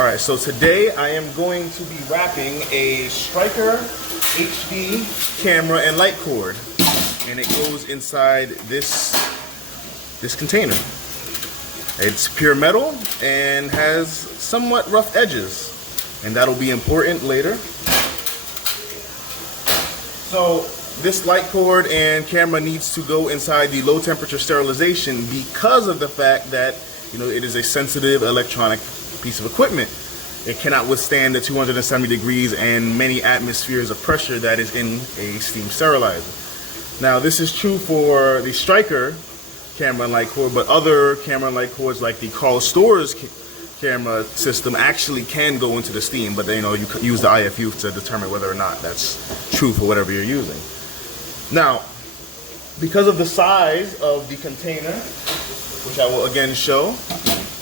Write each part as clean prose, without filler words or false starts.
Alright, so today I am going to be wrapping a Striker HD camera and light cord, and it goes inside this container. It's pure metal and has somewhat rough edges, and that'll be important later. So this light cord and camera needs to go inside the low temperature sterilization because of the fact that, you know, it is a sensitive electronic piece of equipment. It cannot withstand the 270 degrees and many atmospheres of pressure that is in a steam sterilizer. Now this is true for the Striker camera and light cord, but other camera and light cords like the Karl Storz camera system actually can go into the steam, but you know, you use the IFU to determine whether or not that's true for whatever you're using. Now, because of the size of the container, which I will again show,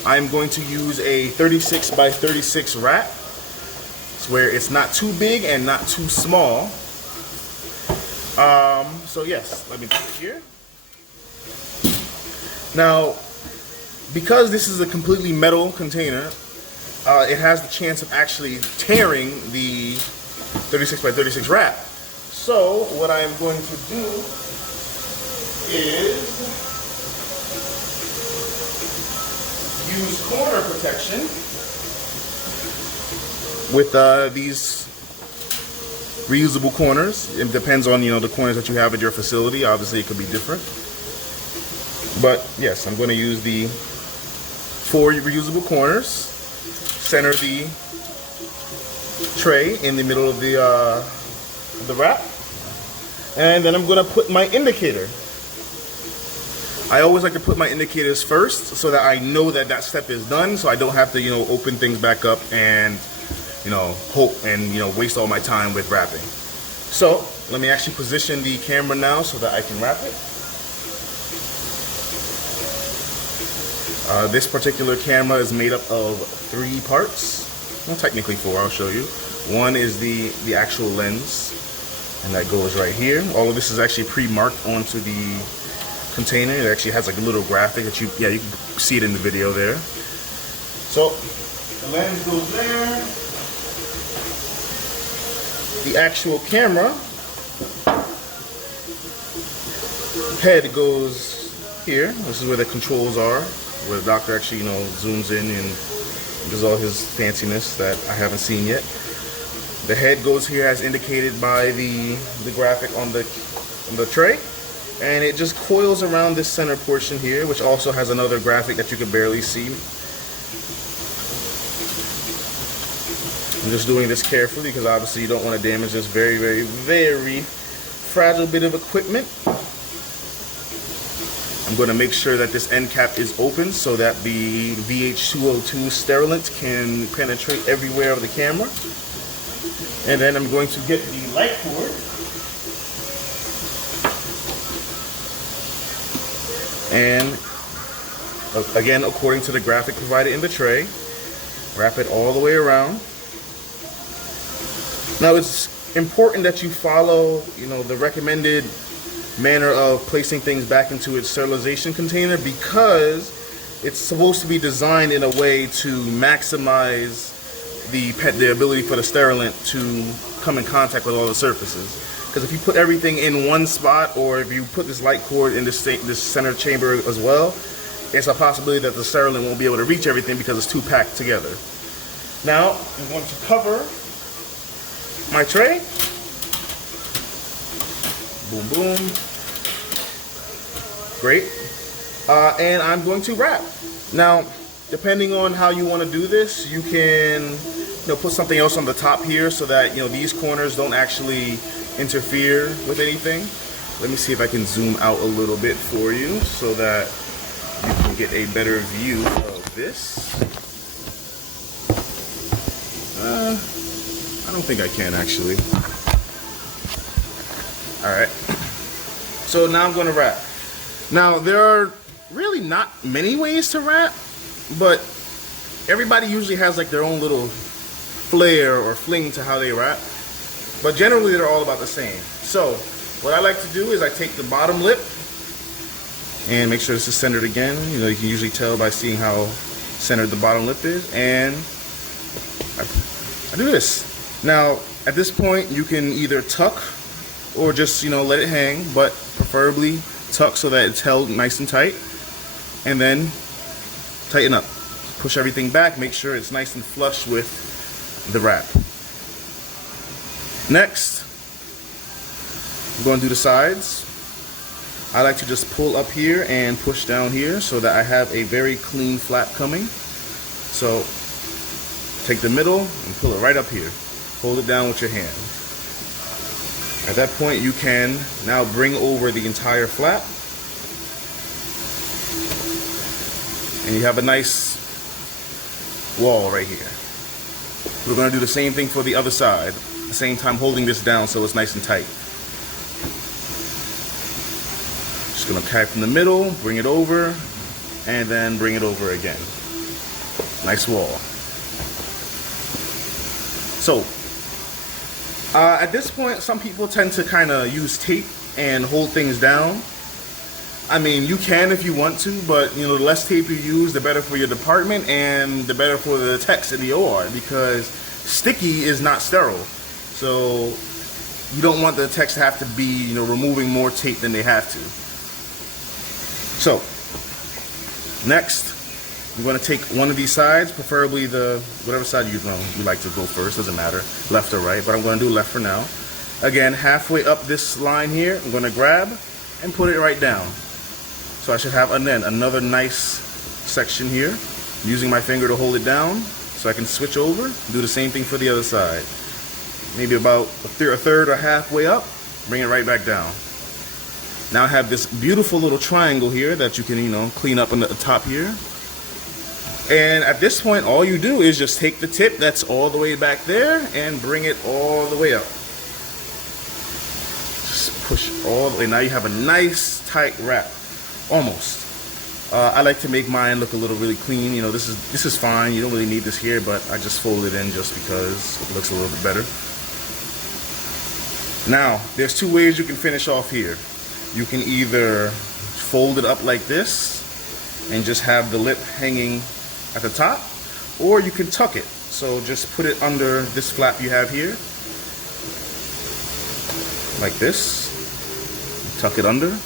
I'm going to use a 36 by 36 wrap. It's where it's not too big and not too small. So yes, let me put it here. Now, because this is a completely metal container, it has the chance of actually tearing the 36 by 36 wrap. So what I am going to do is use corner protection with these reusable corners. It depends on, you know, the corners that you have at your facility. Obviously it could be different, but yes, I'm going to use the 4 reusable corners, center the tray in the middle of the wrap, and then I'm going to put my indicator. I always like to put my indicators first so that I know that that step is done, so I don't have to, you know, open things back up and, you know, hope and, you know, waste all my time with wrapping. So let me actually position the camera now so that I can wrap it. This particular camera is made up of 3 parts. Well, technically 4, I'll show you. One is the actual lens, and that goes right here. All of this is actually pre-marked onto the container. It actually has like a little graphic that you can see it in the video there. So the lens goes there. The actual camera head goes here. This is where the controls are, where the doctor actually, you know, zooms in and does all his fanciness that I haven't seen yet. The head goes here as indicated by the graphic on the tray, and it just coils around this center portion here, which also has another graphic that you can barely see. I'm just doing this carefully because obviously you don't want to damage this very, very, very fragile bit of equipment. I'm going to make sure that this end cap is open so that the VH202 sterilant can penetrate everywhere of the camera. And then I'm going to get the light cord and, again, according to the graphic provided in the tray, wrap it all the way around. Now it's important that you follow, you know, the recommended manner of placing things back into its sterilization container, because it's supposed to be designed in a way to maximize the ability for the sterilant to come in contact with all the surfaces. Because if you put everything in one spot, or if you put this light cord in this center chamber as well, it's a possibility that the sterilant won't be able to reach everything because it's too packed together. Now I'm going to cover my tray. Boom, boom. Great. And I'm going to wrap. Now, depending on how you want to do this, you can, you know, put something else on the top here so that, you know, these corners don't actually interfere with anything. Let me see if I can zoom out a little bit for you so that you can get a better view of this. I don't think I can actually. Alright. So now I'm going to wrap. Now there are really not many ways to wrap, but everybody usually has like their own little flair or fling to how they wrap. But generally they're all about the same. So what I like to do is I take the bottom lip and make sure this is centered again. You know, you can usually tell by seeing how centered the bottom lip is. And I do this. Now, at this point, you can either tuck or just, let it hang, but preferably tuck so that it's held nice and tight. And then tighten up. Push everything back, make sure it's nice and flush with the wrap. Next, I'm going to do the sides. I like to just pull up here and push down here so that I have a very clean flap coming. So take the middle and pull it right up here. Hold it down with your hand. At that point, you can now bring over the entire flap, and you have a nice wall right here. We're going to do the same thing for the other side, at the same time holding this down so it's nice and tight. Just going to tap from the middle, bring it over, and then bring it over again. Nice wall. So, at this point, some people tend to kind of use tape and hold things down. I mean, you can if you want to, but the less tape you use, the better for your department and the better for the techs in the OR, because sticky is not sterile. So you don't want the techs to have to be, removing more tape than they have to. So next, I'm going to take one of these sides, preferably whatever side you like to go first, doesn't matter, left or right, but I'm going to do left for now. Again, halfway up this line here, I'm going to grab and put it right down. So I should have another nice section here. I'm using my finger to hold it down so I can switch over, do the same thing for the other side. Maybe about a third or halfway up, bring it right back down. Now I have this beautiful little triangle here that you can, clean up on the top here. And at this point, all you do is just take the tip that's all the way back there and bring it all the way up. Just push all the way. Now you have a nice tight wrap, almost. I like to make mine look a little really clean. This is fine. You don't really need this here, but I just fold it in just because it looks a little bit better. Now, there's two ways you can finish off here. You can either fold it up like this and just have the lip hanging at the top, or you can tuck it. So just put it under this flap you have here, like this, tuck it under, and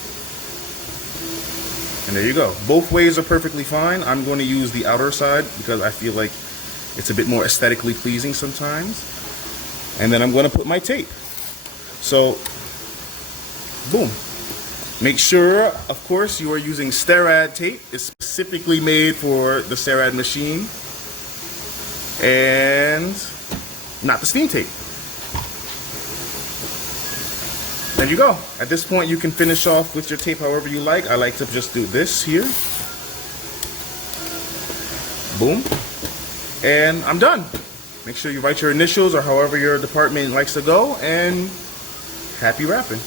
there you go. Both ways are perfectly fine. I'm going to use the outer side because I feel like it's a bit more aesthetically pleasing sometimes. And then I'm going to put my tape. So, boom. Make sure, of course, you are using Sterrad tape. It's specifically made for the Sterrad machine and not the steam tape. There you go. At this point, you can finish off with your tape however you like. I like to just do this here. Boom. And I'm done. Make sure you write your initials or however your department likes to go, and happy wrapping.